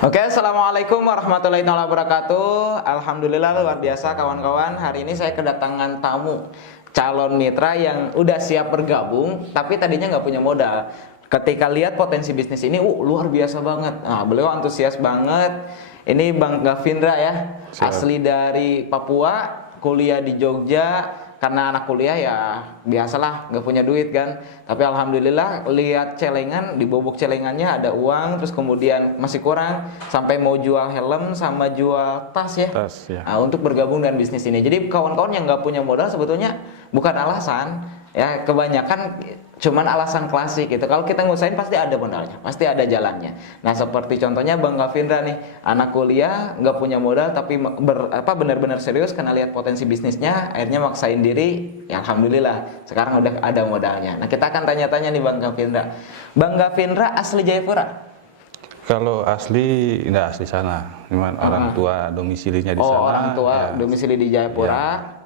Oke, assalamualaikum warahmatullahi wabarakatuh. Alhamdulillah luar biasa kawan-kawan. Hari ini saya kedatangan tamu calon mitra yang udah siap bergabung, tapi tadinya nggak punya modal. Ketika lihat potensi bisnis ini, luar biasa banget. Nah, beliau antusias banget. Ini Bang Gavindra ya, asli dari Papua, kuliah di Jogja. Karena anak kuliah ya biasalah nggak punya duit kan, tapi alhamdulillah lihat celengan, di bobok celengannya ada uang, terus kemudian masih kurang sampai mau jual helm sama jual tas ya, Nah, untuk bergabung dengan bisnis ini. Jadi kawan-kawan yang nggak punya modal sebetulnya bukan alasan ya, kebanyakan cuman alasan klasik gitu. Kalau kita ngusahain pasti ada modalnya, pasti ada jalannya. Nah seperti contohnya Bang Gavindra nih, anak kuliah nggak punya modal tapi benar-benar serius karena lihat potensi bisnisnya, akhirnya maksain diri. Ya alhamdulillah sekarang udah ada modalnya. Nah kita akan tanya-tanya nih Bang Gavindra. Bang Gavindra asli Jayapura? Kalau asli enggak asli sana, cuman orang tua domisilinya di sana. Oh orang tua ya, domisili di Jayapura. Ya.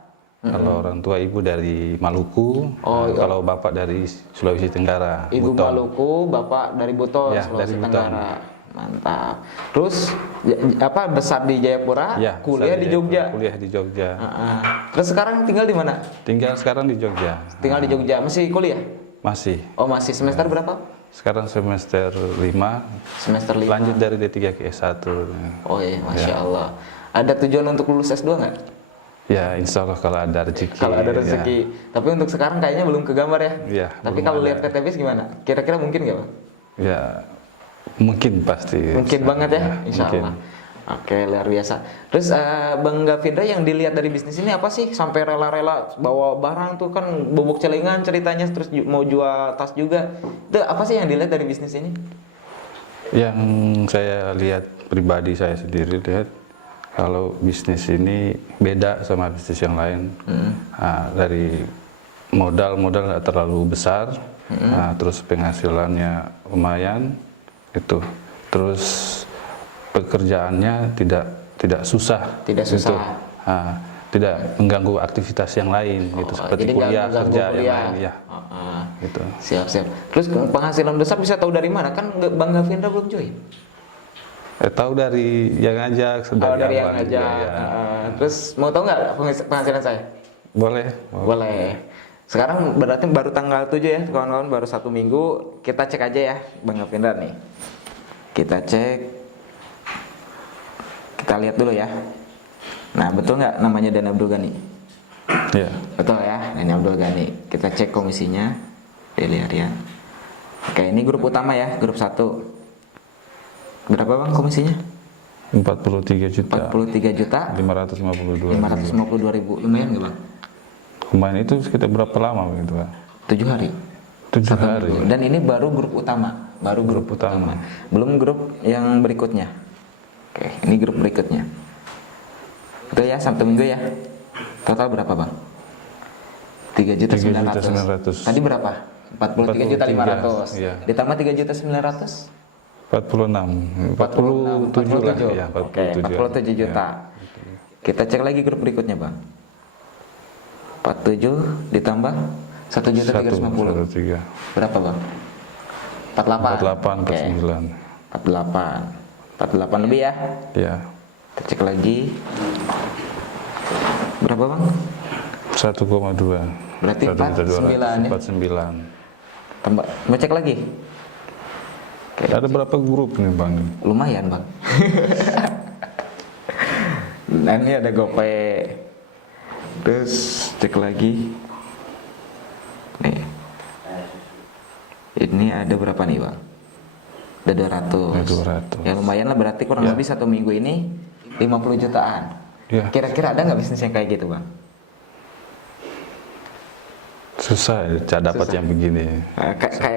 Kalau orang tua ibu dari Maluku, kalau bapak dari Sulawesi Tenggara. Ibu Buton. Maluku, bapak dari Buton, ya, Sulawesi Tenggara. Mantap. Terus besar di Jayapura, ya, kuliah di Jogja. Kuliah di Jogja. Terus sekarang tinggal di mana? Tinggal sekarang di Jogja. Tinggal di Jogja, masih kuliah? Masih. Oh masih, semester berapa? Sekarang semester 5. Semester 5. Lanjut dari D3 ke S1. Oh iya, Masya Allah. Ada tujuan untuk lulus S2 nggak? Ya, insya Allah kalau ada rezeki. Kalau ada rezeki. Ya. Tapi untuk sekarang kayaknya belum kegambar ya. Iya. Tapi kalau lihat PTBIS gimana? Kira-kira mungkin nggak, Bang? Ya, mungkin pasti. Mungkin banget ya, insya Allah. Oke, luar biasa. Terus Bang Gavindra yang dilihat dari bisnis ini apa sih? Sampai rela-rela bawa barang tuh kan bobok celengan ceritanya, terus mau jual tas juga. Itu apa sih yang dilihat dari bisnis ini? Yang saya lihat pribadi saya sendiri lihat, kalau bisnis ini beda sama bisnis yang lain. Nah, dari modal nggak terlalu besar, nah, terus penghasilannya lumayan, itu. Terus pekerjaannya tidak susah. Tidak susah. Gitu. Nah, tidak mengganggu aktivitas yang lain, gitu, seperti kuliah, kerja yang lain, ya. Gitu. Siap. Terus penghasilan besar bisa tahu dari mana? Kan Bang Gavindra belum join. Tahu dari yang ngajak, dari yang ngajak. Ya. Terus mau tahu nggak penghasilan saya? Boleh. Sekarang berarti baru tanggal 7 ya, kawan-kawan, baru 1 minggu. Kita cek aja ya, Bang Gavindra nih. Kita cek. Kita lihat dulu ya. Nah, betul nggak namanya Dana Abdul Ghani? Iya. Betul ya, Dana Abdul Ghani. Kita cek komisinya, daily harian. Oke, ini grup utama ya, grup 1. Berapa Bang komisinya? 43 juta. 43 juta. 552 ribu. Lumayan nggak Bang? Lumayan. Itu sekitar berapa lama begitu Pak? 7 hari. 7 hari. Minggu. Dan ini baru grup utama. Baru grup utama. Belum grup yang berikutnya. Oke, ini grup berikutnya. Betul ya, Sabtu Minggu ya. Total berapa Bang? 3.900.000. Tadi berapa? 43.500.000. Iya. Ditambah 3.900.000? 47 lah ya, 47 juta. Ya. Kita cek lagi grup berikutnya Bang. 47 ditambah 1.350.000. Berapa Bang? 48. 48 lebih ya? Iya. Kita cek lagi. Berapa Bang? 1,2. Berarti 49 ya? 49. Tambah, mau cek lagi? Oke. Ada berapa grup nih Bang? Lumayan Bang. Nah ini ada GoPay. Terus cek lagi. Nih. Ini ada berapa nih Bang? Ada 200. Ya lumayan lah, berarti kurang lebih 1 minggu ini 50 jutaan. Ya. Kira-kira ada nggak bisnis yang kayak gitu Bang? Susah ya dapat yang begini.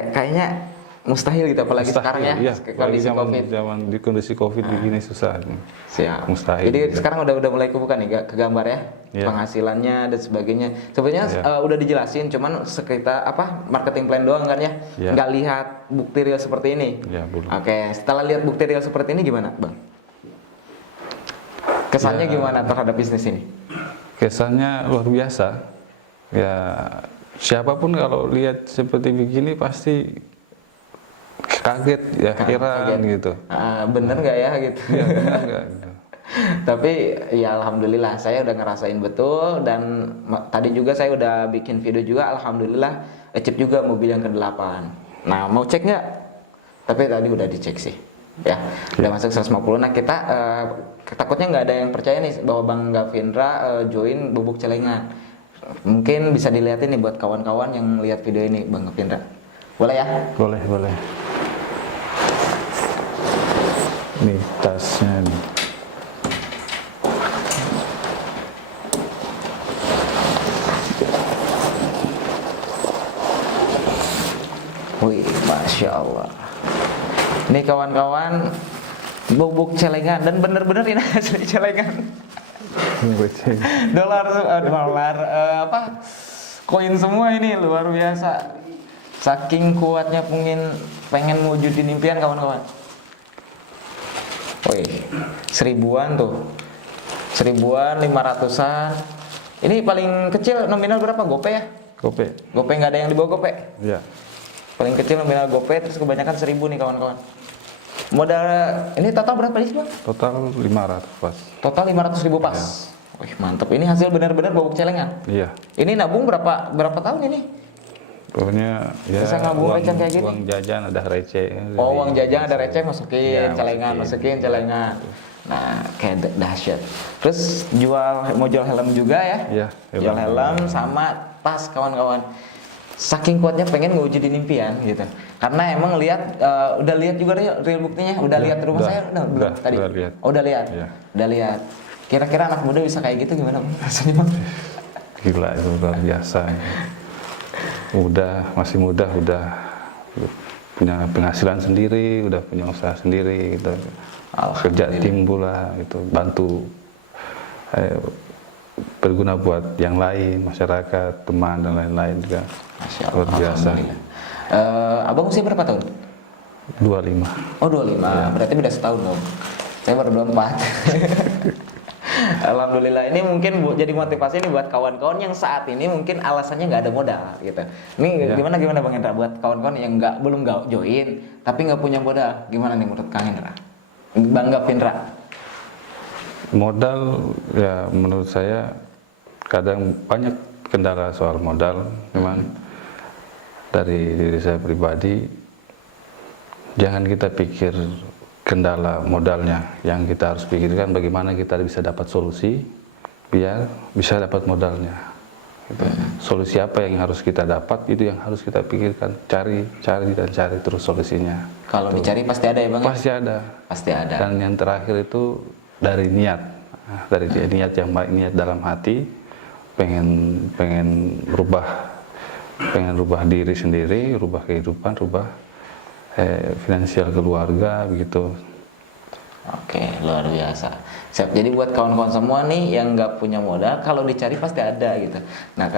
Kayaknya mustahil gitu, apalagi sekarang ya, kondisi COVID. Di kondisi COVID begini susah. Siap. Mustahil. Jadi sekarang udah mulai kebuka nih, kegambar ya, penghasilannya dan sebagainya. Sebenarnya udah dijelasin, cuman sekitar marketing plan doang kan ya, nggak lihat bukti real seperti ini. Oke, setelah lihat bukti real seperti ini gimana, Bang? Kesannya gimana terhadap bisnis ini? Kesannya luar biasa. Ya siapapun kalau lihat seperti begini pasti kaget ya, heran Kaget. gitu. Bener nggak ya gitu. Ya, benar nggak gitu. Tapi ya alhamdulillah saya udah ngerasain betul, dan tadi juga saya udah bikin video juga, alhamdulillah achieve juga mobil yang ke-8. Nah, mau cek nggak? Tapi tadi udah dicek sih. Ya, udah masuk 150. Nah, kita takutnya nggak ada yang percaya nih bahwa Bang Gavindra join Bubuk Celengan. Mungkin bisa dilihatin nih buat kawan-kawan yang lihat video ini, Bang Gavindra. Boleh ya? Boleh, boleh. Nih tasnya nih. Wih, Masya Allah. Ini kawan-kawan Bubuk Celengan, dan bener-bener ini asli celengan. Dolar apa? Koin semua ini luar biasa. Saking kuatnya pengen mewujudin impian kawan-kawan. Wih, 1000-an tuh. 1000-an, 500-an. Ini paling kecil nominal berapa? Gope ya? Gope. Gope nggak ada yang di bawah gope. Ya. Paling kecil nominal gope, terus kebanyakan 1000 nih kawan-kawan. Modal ini total berapa nih Bang? Total 500 pas. Total 500.000 pas. Wih, mantep. Ini hasil benar-benar Bubuk Celengan. Iya. Ini nabung berapa tahun ini? Pokoknya ya Bisa nabung receh kayak gini? uang jajan ada receh. Oh, uang jajan ada receh, masukin Iya, celengan, masukin celengan. Nah, kayak dahsyat. Terus mau jual helm juga ya? Iya, Jual helm sama tas kawan-kawan. Saking kuatnya pengen ngewujudin impian gitu. Karena emang udah lihat juga real buktinya, udah lihat rumah saya belum tadi. Udah lihat. Oh, udah lihat. Iya. Udah lihat. Kira-kira anak muda bisa kayak gitu gimana Bang? Rasanya Bang? Gila, itu luar biasa. Masih muda, udah punya penghasilan sendiri, udah punya usaha sendiri gitu. Kerja tim pula gitu, bantu berguna buat yang lain, masyarakat, teman dan lain-lain juga. Masya Allah, Luar biasa. alhamdulillah. Abang usia berapa tahun? 25. Oh, 25. Berarti beda setahun dong. Saya baru 24. Alhamdulillah, ini mungkin jadi motivasi nih buat kawan-kawan yang saat ini mungkin alasannya nggak ada modal gitu. Ini gimana Bang Hendra buat kawan-kawan yang belum join tapi nggak punya modal, gimana nih menurut Kang Hendra? Bang Gavindra? Modal ya menurut saya kadang banyak kendala soal modal. Memang dari diri saya pribadi, jangan kita pikir kendala modalnya, yang kita harus pikirkan bagaimana kita bisa dapat solusi biar bisa dapat modalnya gitu. Solusi apa yang harus kita dapat, itu yang harus kita pikirkan, cari terus solusinya. Kalau dicari pasti ada ya Bang? Pasti ada. Pasti ada. Dan yang terakhir itu dari niat. Dari niat yang baik, niat dalam hati, pengen rubah diri sendiri, rubah kehidupan, rubah finansial keluarga begitu. Oke, luar biasa. Siap. Jadi buat kawan-kawan semua nih yang nggak punya modal, kalau dicari pasti ada gitu. Nah,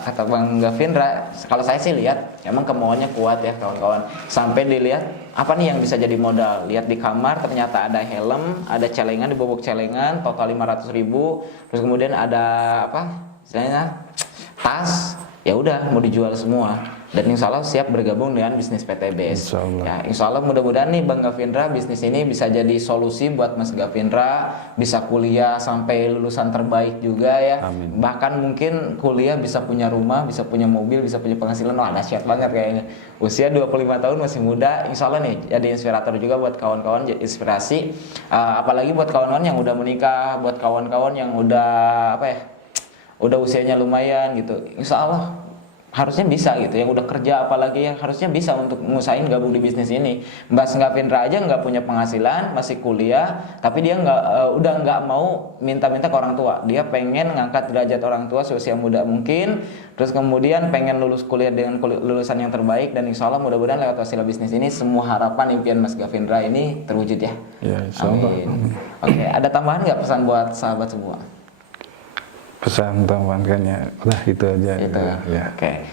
kata Bang Gavindra, kalau saya sih lihat emang kemauannya kuat ya kawan-kawan. Sampai dilihat apa nih yang bisa jadi modal. Lihat di kamar ternyata ada helm, ada celengan di Bubuk Celengan, total 500.000. Terus kemudian ada apa? Istilahnya tas. Ya udah mau dijual semua. Dan insya Allah siap bergabung dengan bisnis PTBS. Insya Allah. Ya, insya Allah mudah-mudahan nih Bang Gavindra, bisnis ini bisa jadi solusi buat Mas Gavindra, bisa kuliah sampai lulusan terbaik juga ya. Amin. Bahkan mungkin kuliah bisa punya rumah, bisa punya mobil, bisa punya penghasilan. Wah, dahsyat banget kayaknya. Usia 25 tahun masih muda, insya Allah nih jadi inspirator juga buat kawan-kawan, jadi inspirasi. Apalagi buat kawan-kawan yang udah menikah, buat kawan-kawan yang udah udah usianya lumayan gitu. Insya Allah harusnya bisa gitu, yang udah kerja apalagi yang harusnya bisa untuk ngusahain gabung di bisnis ini. Mbak Gavindra aja nggak punya penghasilan, masih kuliah, tapi dia udah nggak mau minta-minta ke orang tua. Dia pengen ngangkat derajat orang tua seusia muda mungkin, terus kemudian pengen lulus kuliah dengan lulusan yang terbaik, dan insya Allah mudah-mudahan lewat wasilah bisnis ini semua harapan impian Mas Gavindra ini terwujud ya. Ya, insya Allah. Amin. Oke, ada tambahan nggak pesan buat sahabat semua? Pesan tambahan ya, udah itu aja. Itu. Ya. Oke.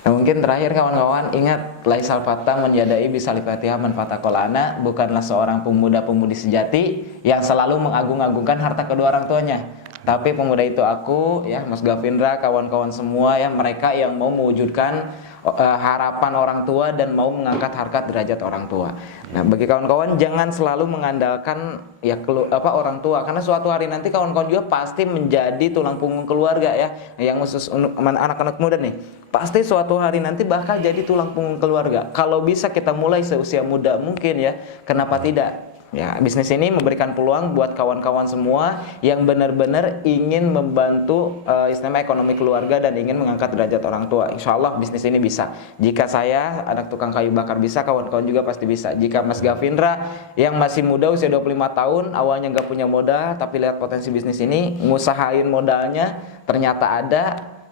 Nah, mungkin terakhir kawan-kawan, ingat laisal fata menjadai bisalil fatihah man fatakolana, bukanlah seorang pemuda-pemudi sejati yang selalu mengagung-agungkan harta kedua orang tuanya. Tapi pemuda itu aku, ya Mas Gavindra, kawan-kawan semua ya, mereka yang mau mewujudkan harapan orang tua dan mau mengangkat harkat derajat orang tua. Nah, bagi kawan-kawan jangan selalu mengandalkan ya orang tua, karena suatu hari nanti kawan-kawan juga pasti menjadi tulang punggung keluarga ya. Yang khusus untuk anak-anak muda nih, pasti suatu hari nanti bakal jadi tulang punggung keluarga. Kalau bisa kita mulai seusia muda mungkin ya, kenapa tidak? Ya, bisnis ini memberikan peluang buat kawan-kawan semua yang benar-benar ingin membantu istilahnya ekonomi keluarga dan ingin mengangkat derajat orang tua. Insya Allah bisnis ini bisa. Jika saya anak tukang kayu bakar bisa, kawan-kawan juga pasti bisa. Jika Mas Gavindra yang masih muda usia 25 tahun awalnya nggak punya modal tapi lihat potensi bisnis ini, ngusahain modalnya ternyata ada,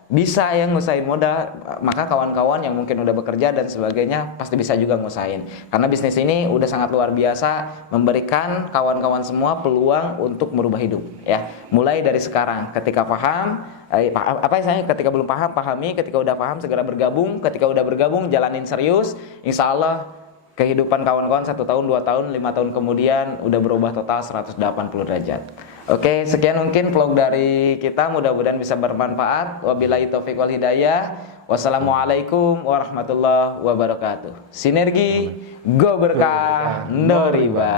bisa yang ngusahain modal, maka kawan-kawan yang mungkin udah bekerja dan sebagainya pasti bisa juga ngusahain, karena bisnis ini udah sangat luar biasa memberikan kawan-kawan semua peluang untuk merubah hidup ya, mulai dari sekarang. Ketika paham ketika belum paham pahami, ketika udah paham segera bergabung, ketika udah bergabung jalanin serius, insya Allah kehidupan kawan-kawan 1 tahun, 2 tahun, 5 tahun kemudian udah berubah total 180 derajat. Oke, sekian mungkin vlog dari kita, mudah-mudahan bisa bermanfaat. Wabillahi taufiq wal hidayah. Wassalamualaikum warahmatullahi wabarakatuh. Sinergi, go berkah, no riba.